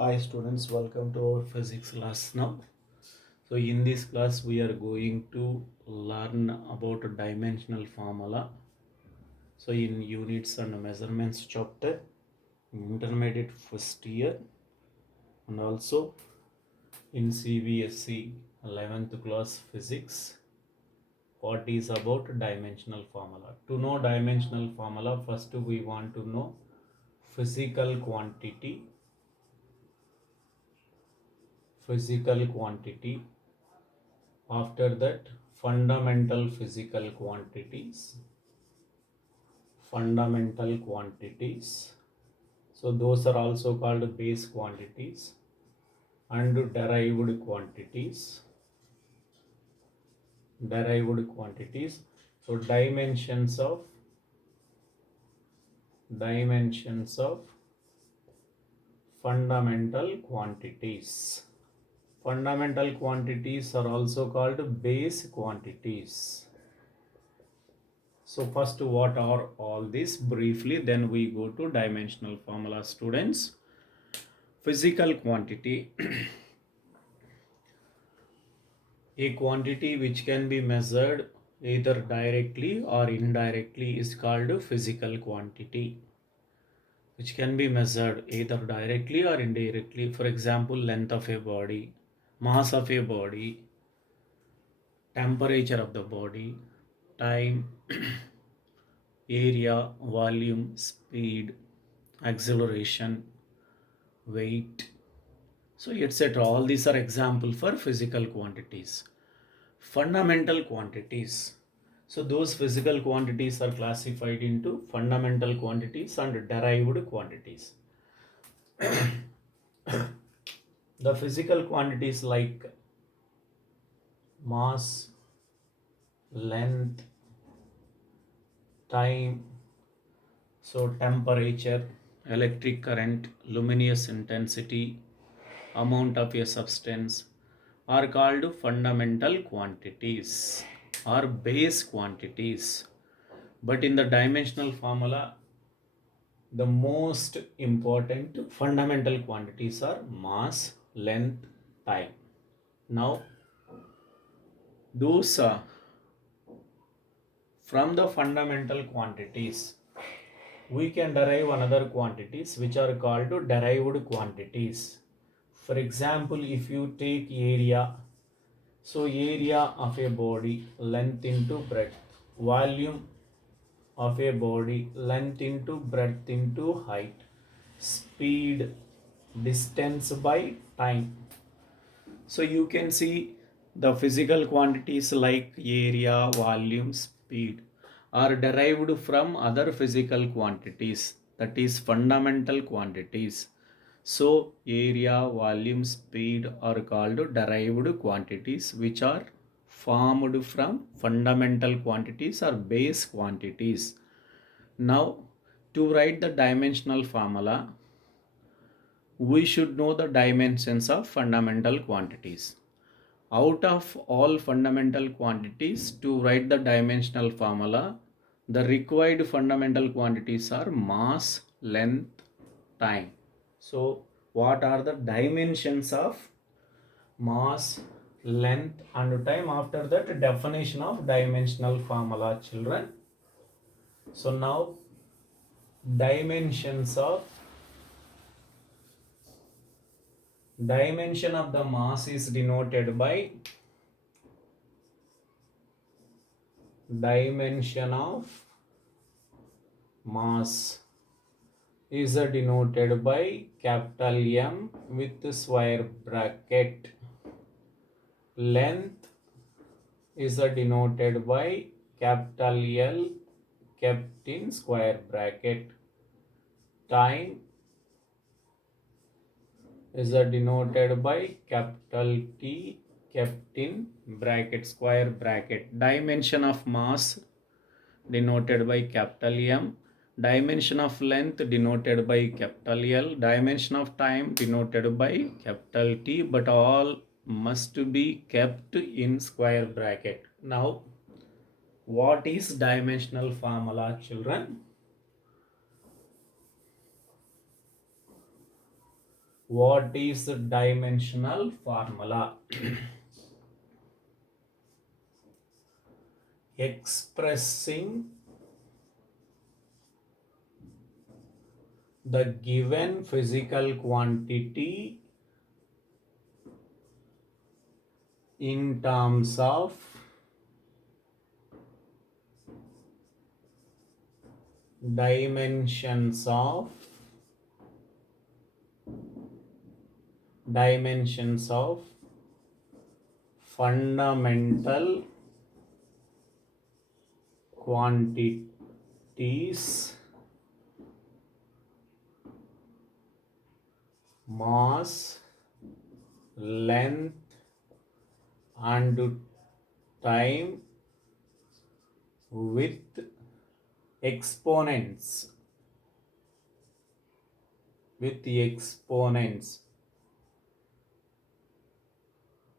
Hi students, welcome to our physics class now. So in this class we are going to learn about a dimensional formula. So in units and measurements chapter, intermediate first year, and also in CBSE 11th class physics, what is about dimensional formula. To know dimensional formula, first we want to know physical quantity, after that fundamental quantities, so those are also called base quantities, and derived quantities. So dimensions of fundamental quantities are also called base quantities. So first, what are all this briefly, then we go to dimensional formula. Students, physical quantity, a quantity which can be measured either directly or indirectly is called physical quantity, which can be measured either directly or indirectly. For example, length of a body, mass of a body, temperature of the body, time, area, volume, speed, acceleration, weight, so etc. All these are example for physical quantities. Fundamental quantities. So those physical quantities are classified into fundamental quantities and derived quantities. The physical quantities like mass, length, time, so temperature, electric current, luminous intensity, amount of a substance are called fundamental quantities or base quantities. But in the dimensional formula, the most important fundamental quantities are mass, length, time. Now, those from the fundamental quantities, we can derive another quantities which are called derived quantities. For example, if you take area, so area of a body, length into breadth, volume of a body, length into breadth into height, speed, distance by time. So you can see the physical quantities like area, volume, speed are derived from other physical quantities, that is fundamental quantities. So area, volume, speed are called derived quantities which are formed from fundamental quantities or base quantities. Now, to write the dimensional formula, we should know the dimensions of fundamental quantities. Out of all fundamental quantities, to write the dimensional formula, the required fundamental quantities are mass, length, time. So, what are the dimensions of mass, length, and time? After that, definition of dimensional formula, children. So, now dimensions of dimension of the mass is denoted by dimension of mass is denoted by capital M with square bracket. Length is denoted by capital L kept in square bracket. Time is denoted by capital T kept in bracket, square bracket. Dimension of mass denoted by capital M, dimension of length denoted by capital L, dimension of time denoted by capital T, but all must be kept in square bracket. Now, what is dimensional formula, children? What is the dimensional formula? Expressing the given physical quantity in terms of dimensions of fundamental quantities, mass, length and time with exponents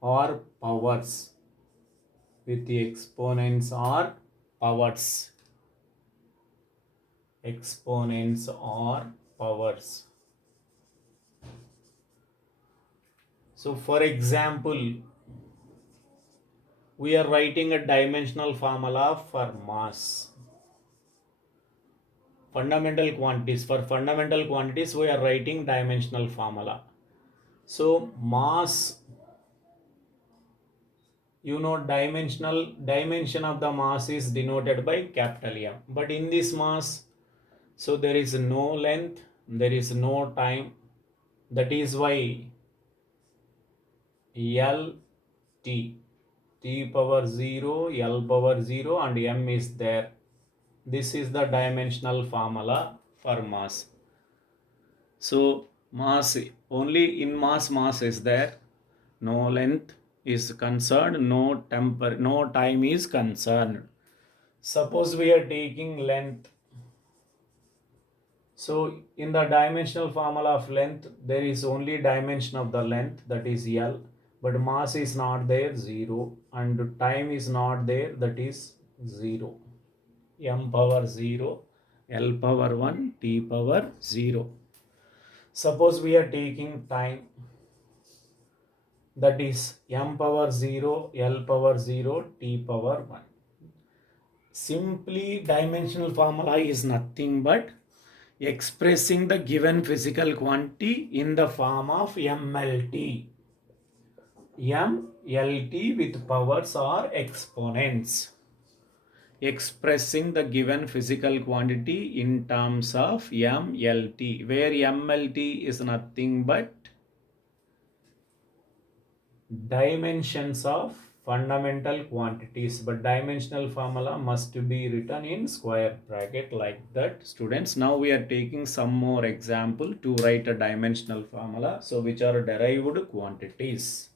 or powers exponents or powers. So for example, we are writing a dimensional formula for mass. Fundamental quantities. For fundamental quantities, we are writing dimensional formula. So mass, dimension of the mass is denoted by capital M. But in this mass, so there is no length, there is no time. That is why L T, T power 0, L power 0 and M is there. This is the dimensional formula for mass. So mass, only in mass is there. No length is concerned, no time is concerned. Suppose we are taking length. So in the dimensional formula of length, there is only dimension of the length, that is L, but mass is not there, 0, and time is not there, that is 0. M power 0, L power 1, T power 0. Suppose we are taking time, that is M power 0, L power 0, T power 1. Simply dimensional formula is nothing but expressing the given physical quantity in the form of MLT. MLT with powers or exponents. Expressing the given physical quantity in terms of MLT, where MLT is nothing but dimensions of fundamental quantities, but dimensional formula must be written in square bracket like that, students. Now we are taking some more example to write a dimensional formula, so which are derived quantities.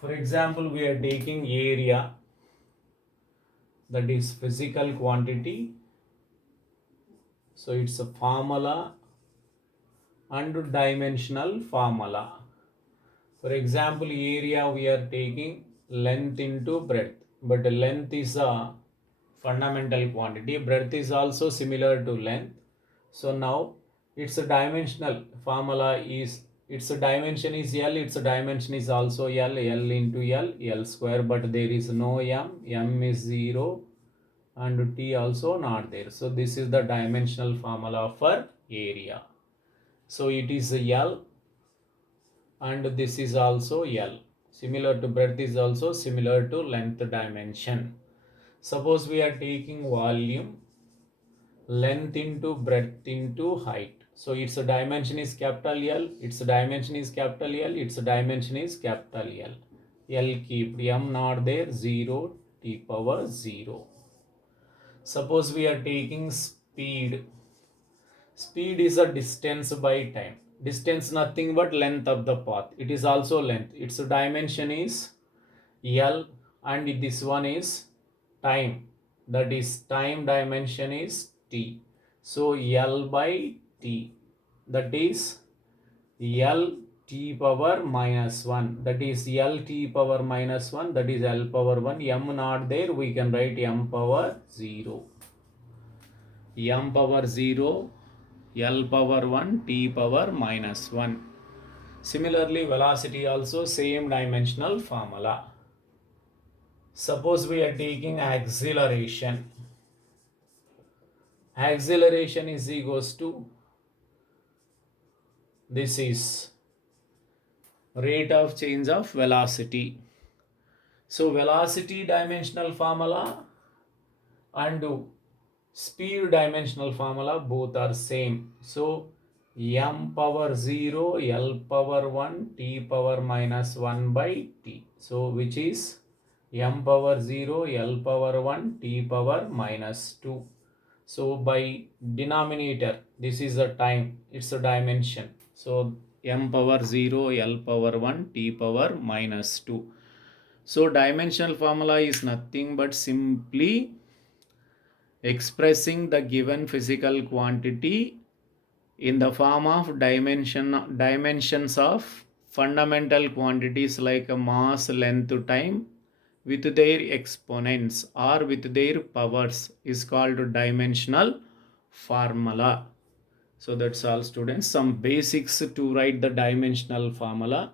For example, we are taking area, that is physical quantity. So it's a formula and dimensional formula. For example, area we are taking length into breadth, but length is a fundamental quantity, breadth is also similar to length. So now its a dimensional formula is, its a dimension is L, its a dimension is also L, L into L, L square, but there is no M, M is 0 and T also not there. So this is the dimensional formula for area. So it is L and this is also L. Similar to breadth is also similar to length dimension. Suppose we are taking volume, length into breadth into height. So its dimension is capital L, its dimension is capital L, its dimension is capital L. L keep, M not there, 0, T power 0. Suppose we are taking speed. Speed is a distance by time. Distance nothing but length of the path. It is also length. Its dimension is L and this one is time. That is time dimension is T. So L by T. That is LT t power minus 1, that is L t power minus 1, that is L power 1. M not there, we can write M power 0. M power 0, L power 1, t power minus 1. Similarly, velocity also same dimensional formula. Suppose we are taking acceleration. Acceleration is equals to, this is rate of change of velocity. So velocity dimensional formula and speed dimensional formula both are same. So m power 0, L power 1, t power minus 1 by t. So which is m power 0, L power 1, t power minus 2. So by denominator, this is the time, it's a dimension. So m power 0, L power 1, t power minus 2. So dimensional formula is nothing but simply expressing the given physical quantity in the form of dimensions of fundamental quantities like mass, length, time with their exponents or with their powers is called dimensional formula. So that's all students, some basics to write the dimensional formula.